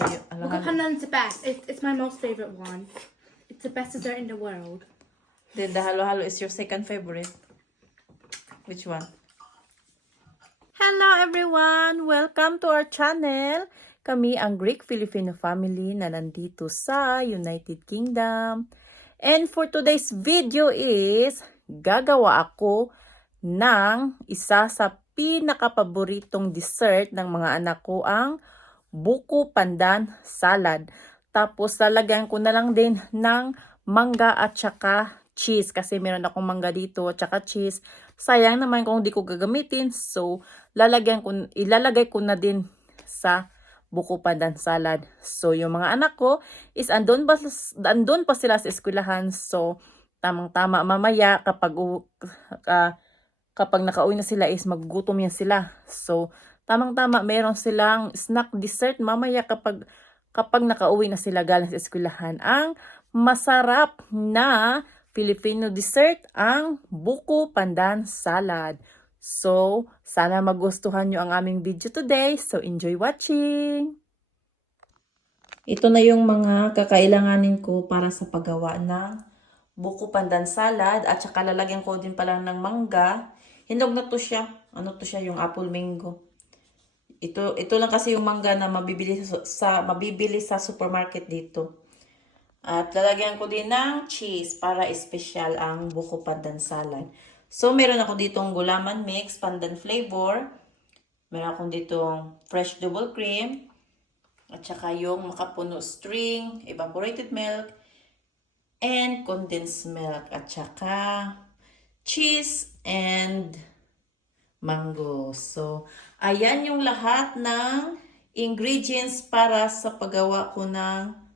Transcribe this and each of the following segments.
So, Buko pandan's the best. It's my most favorite one. It's the best dessert in the world. Then the halo-halo is your second favorite. Which one? Hello everyone! Welcome to our channel. Kami ang Greek Filipino family na nandito sa United Kingdom. And for today's video is, gagawa ako ng isa sa pinakapaboritong dessert ng mga anak ko, ang buko pandan salad. Tapos lalagyan ko na lang din ng mangga at saka cheese kasi meron akong mangga dito at saka cheese. Sayang naman kung di ko gagamitin. So ilalagay ko na din sa buko pandan salad. So yung mga anak ko is andun pa sila sa eskwelahan. So tamang-tama mamaya kapag nakauwi na sila is maggutom yan sila. So tamang-tama meron silang snack dessert mamaya kapag nakauwi na sila galing sa eskwelahan. Ang masarap na Filipino dessert, ang buko pandan salad. So, sana magustuhan nyo ang aming video today. So, enjoy watching! Ito na yung mga kakailanganin ko para sa paggawa ng buko pandan salad. At saka lalagyan ko din pala ng mangga. Hinog na to siya. Ano to siya? Yung apple mango. Ito lang kasi yung mangga na mabibili sa supermarket dito. At lalagyan ko din ng cheese para espesyal ang buko pandan salad. So, meron ako ditong gulaman mix, pandan flavor. Meron akong ditong fresh double cream. At saka yung makapuno string, evaporated milk, and condensed milk. At saka cheese and mango. So, ayan yung lahat ng ingredients para sa paggawa ko ng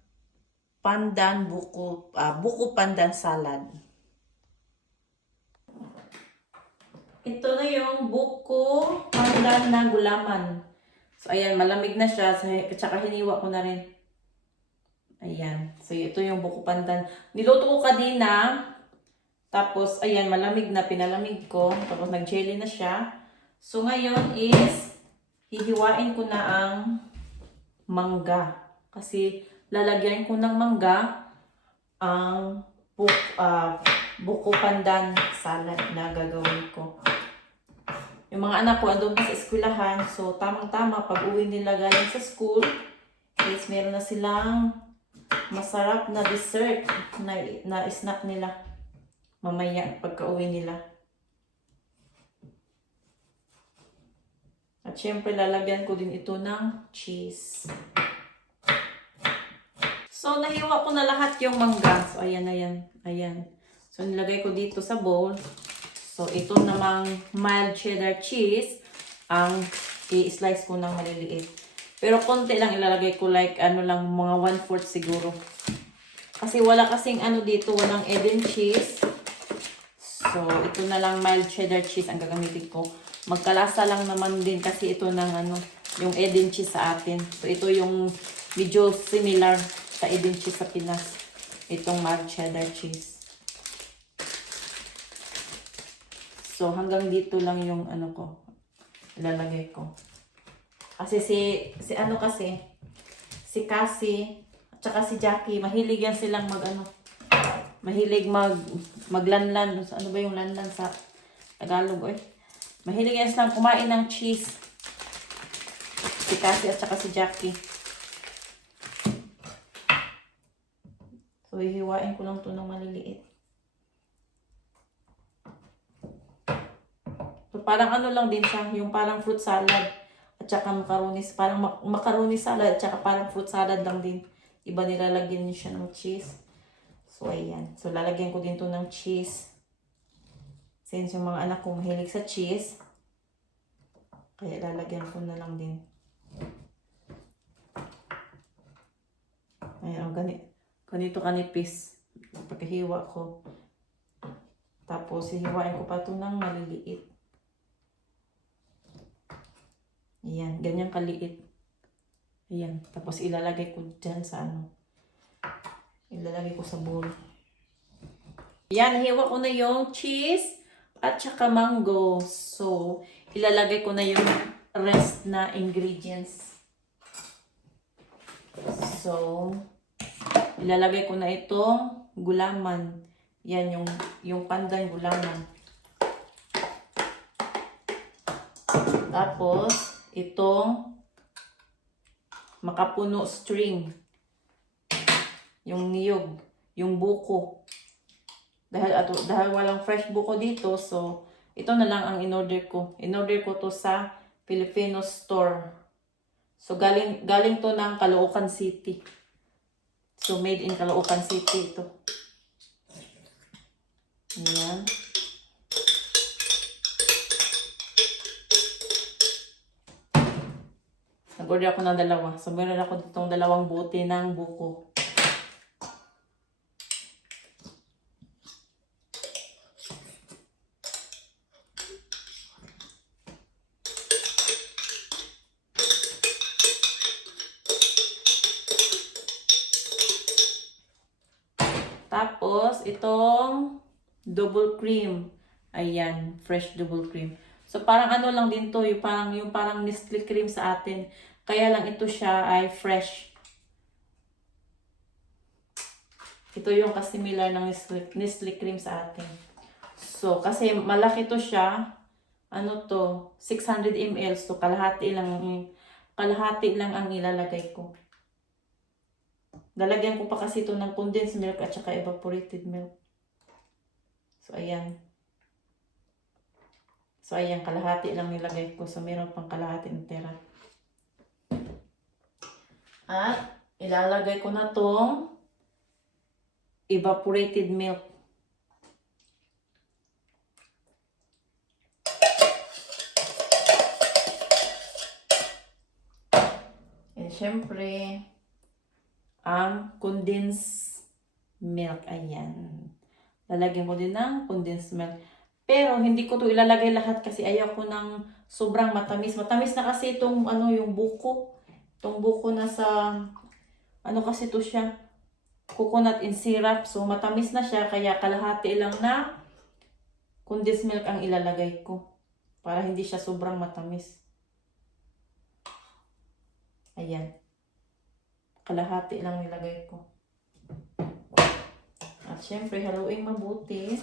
pandan buko pandan salad. Ito na yung buko pandan na gulaman. So, ayan, malamig na siya. Tsaka hiniwa ko na rin. Ayan. So, ito yung buko pandan. Niluto ko kanina. Tapos, ayan, malamig na. Pinalamig ko. Tapos, nag-jelly na siya. So, ngayon is, hihiwain ko na ang mangga. Kasi, lalagyan ko ng mangga ang buko pandan salad na gagawin ko. Yung mga anak ko andun pa sa eskwelahan. So, tamang-tama, pag uwi nila galing sa school, is meron na silang masarap na dessert na snack nila mamaya pagka-uwi nila. At syempre, lalagyan ko din ito ng cheese. So, nahiwa ko na lahat yung mangga. So, ayan. So, nilagay ko dito sa bowl. So, ito namang mild cheddar cheese ang i-slice ko ng maliliit. Pero konti lang ilalagay ko, like lang, mga 1/4 siguro. Kasi wala kasing dito, walang Eden cheese. So, ito na lang mild cheddar cheese ang gagamitin ko. Magkalasa lang naman din kasi ito ng yung Eden cheese sa atin. So, ito yung medyo similar sa Eden cheese sa Pinas. Itong mild cheddar cheese. So, hanggang dito lang yung ko, ilalagay ko. Kasi si Cassie, at saka si Jackie, mahilig yan silang mahilig maglanlan. Ano ba yung lanlan sa Tagalog, eh? Mahilig yan silang kumain ng cheese. Si Cassie at saka si Jackie. So, hihiwain ko lang ito ng maliliit. So, parang lang din siya, yung parang fruit salad at saka macaroni, parang macaroni salad at saka parang fruit salad lang din. Iba nilalagyan niyo siya ng cheese. So, ayan. So, lalagyan ko din to ng cheese. Since yung mga anak ko mahilig sa cheese, kaya lalagyan ko na lang din. Ayan, ganito kanipis. Pagkahiwa ko. Tapos, hihiwain ko pa ito ng maliliit. Ayan, ganyan kaliit. Ayan, tapos ilalagay ko dyan sa ilalagay ko sa bowl. Ayan, hiwa ko na yung cheese at saka mango. So, ilalagay ko na yung rest na ingredients. So, ilalagay ko na itong gulaman. Yan, yung pandan gulaman. Tapos, itong makapuno string. Yung niyog. Yung buko. Dahil walang fresh buko dito, so, ito na lang ang in-order ko. In-order ko to sa Filipino store. So, galing to ng Caloocan City. So, made in Caloocan City ito. Ayan. Nag-order ako ng dalawa. So, meron ako ditong dalawang bote ng buko. Tapos, itong double cream. Ayan, fresh double cream. So, parang ano lang din to, yung parang Nestle cream sa atin. Kaya lang ito siya ay fresh. Ito yung kasimilar ng Nestle cream sa atin. So, kasi malaki to siya. Ano to? 600 ml. So, kalahati lang ang ilalagay ko. Lalagyan ko pa kasi ito ng condensed milk at saka evaporated milk. So, ayan. So, ayan. Kalahati lang nilagay ko. So, meron pang kalahati ng tera. At, ilalagay ko na tong evaporated milk. And, syempre, ang condensed milk. Ayan. Lalagyan ko din ng condensed milk. Pero, hindi ko to ilalagay lahat kasi ayaw ko ng sobrang matamis. Matamis na kasi itong, yung buko. Itong buko na sa, kasi to siya. Coconut in syrup. So, matamis na siya. Kaya, kalahati lang na condensed milk ang ilalagay ko. Para hindi siya sobrang matamis. Ayan. Kalahati lang nilagay ko. At syempre, haluin mabuti.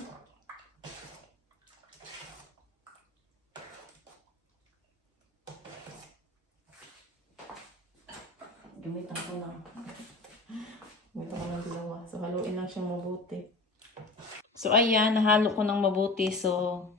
Gamitan ko lang. Gamitan ko ng dalawa. So, haluin lang siyang mabuti. So, ayan. Nahalo ko ng mabuti. So,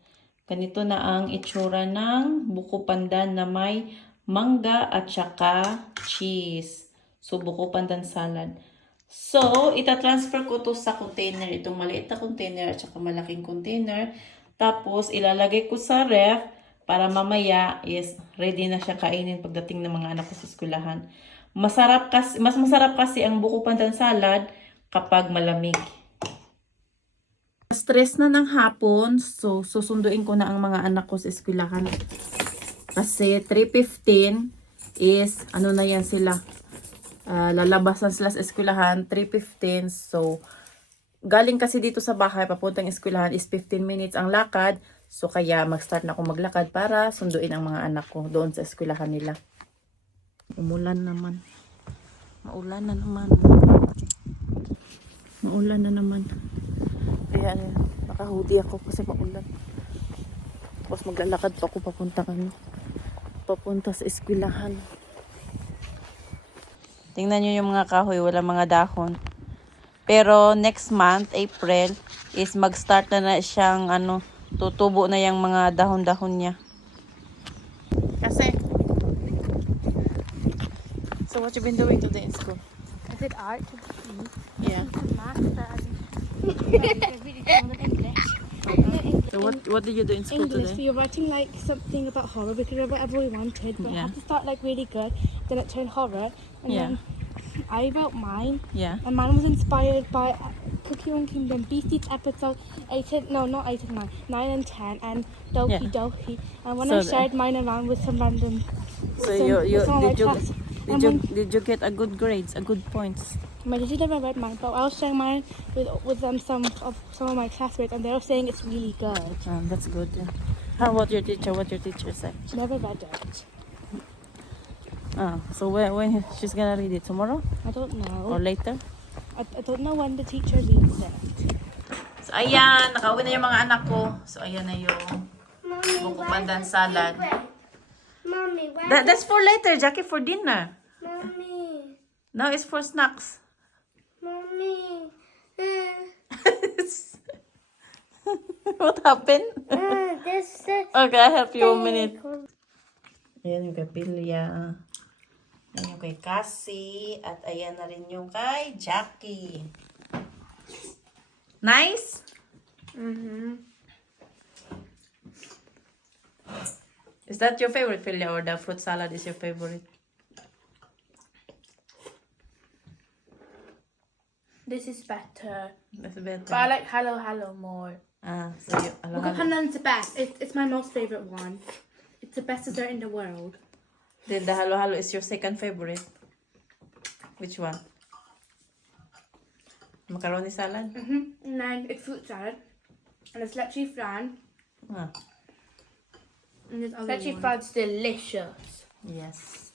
ganito na ang itsura ng buko pandan na may mangga at saka cheese. So, buko pandan salad. So, itatransfer ko to sa container. Itong maliit na container at saka malaking container. Tapos, ilalagay ko sa ref para mamaya is ready na siya kainin pagdating ng mga anak ko sa eskwelahan. Mas masarap kasi ang buko pandan salad kapag malamig. Stress na ng hapon. So, susunduin ko na ang mga anak ko sa eskwelahan. Kasi 3:15 is, na yan sila. Lalabas na sila sa eskwelahan, 3:15. So, galing kasi dito sa bahay, papuntang eskwelahan is 15 minutes ang lakad. So, kaya mag-start na ako maglakad para sunduin ang mga anak ko doon sa eskwelahan nila. Umulan naman. Maulan na naman. Maulan na naman. Kaya, naka-hoodie ako kasi maulan. Tapos maglalakad pa ako papunta sa eskwelahan. Tingnan nyo yung mga kahoy, wala mga dahon. Pero next month, April, is mag-start na siyang tutubo na yung mga dahon-dahon niya. Kasi, so what you been doing today in school? I did art. Yeah. So what did you do in school English, so today? you're writing like something about horror. We could write whatever we wanted, but Yeah. it had to start like really good. Then it turned horror, and Yeah. then I wrote mine. Yeah. And mine was inspired by Cookie Run Kingdom, Beast Eats episode 8, no, not 8 and 9, 9 and 10, and Doki Yeah. Doki. And when So I shared mine around with some random, So some, you with some of my class, and when did you get a good grades, a good points? my teacher never read mine, but I was sharing mine with some of my classmates, and they were saying it's really good. That's good. Yeah. How about your teacher? What your teacher said? She never read it. So when she's gonna read it? Tomorrow I don't or know. later? I don't know when the teacher reads it. So ayan, nakauwi na yung mga anak ko. So ayan na yung Mommy, buko where's pandan the salad. secret? Mommy, where's That's for later, Jackie, for dinner. Mommy, Now it's for snacks. Mommy. What happened? This Okay, I'll help you 1 minute. Ayan yung kay Pilya. Ayan yung kay Cassie. At ayan na rin yung kay Jackie. Nice? Is that your favorite, Pilya, or the fruit salad is your favorite? This is better. That's better. But I like Hello Hello more. So you, Buko pandan's the best. It's my most favorite one. It's the best dessert in the world. Then the halo halo is your second favorite. Which one? Macaroni salad? And then it's fruit salad. And it's leche flan. Ah, And there's other Leche one. flan's delicious. yes.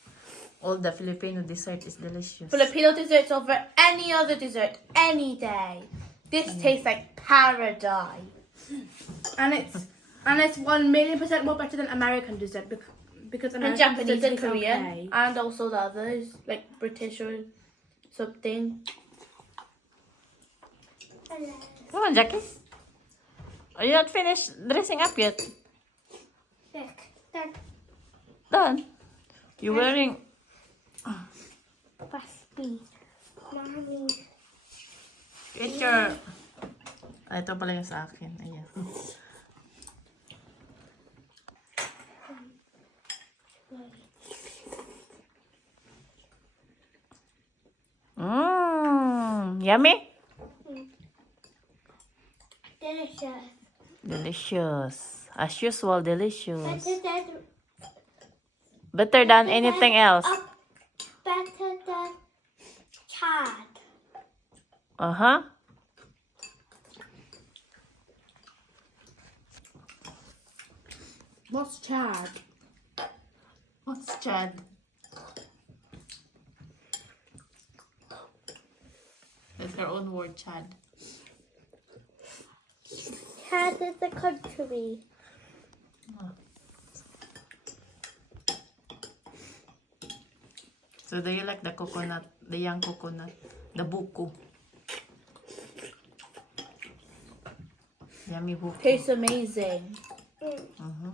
All the Filipino dessert is delicious. Filipino desserts over any other dessert any day. This tastes like paradise. And it's 1,000,000% more better than American dessert because And American Japanese dessert and is Korean. okay. And also the others, like British or something. Come on, Jackie. Are you not finished dressing up yet? Done. You're wearing... Pasty. Mommy. Get your... Ah, ito pala yung sa akin. Ayan. Yummy? Delicious. Delicious. As usual, delicious. Better than, Better than anything else. better than Chad. Uh-huh. What's Chad? What's Chad? That's her own word, Chad. Chad is a country. So do you like the coconut, the young coconut, the buko? Yummy buko. Tastes amazing. Uh-huh.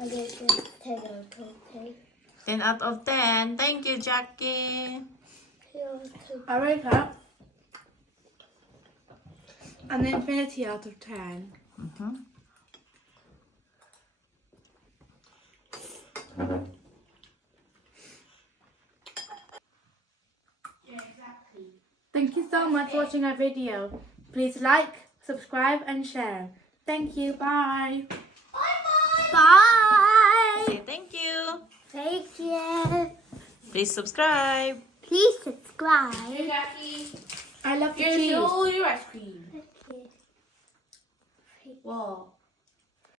I guess it's 10 out of 10. 10 out of 10. Thank you, Jackie. I rate it an infinity out of 10. Uh-huh. Thank you so much for watching our video. Please like, subscribe and share. Thank you. Bye. Bye. Say thank you. Thank you. Please subscribe. Please subscribe. Jackie, I love your here's cheese. all your ice cream. Thank you. Wow.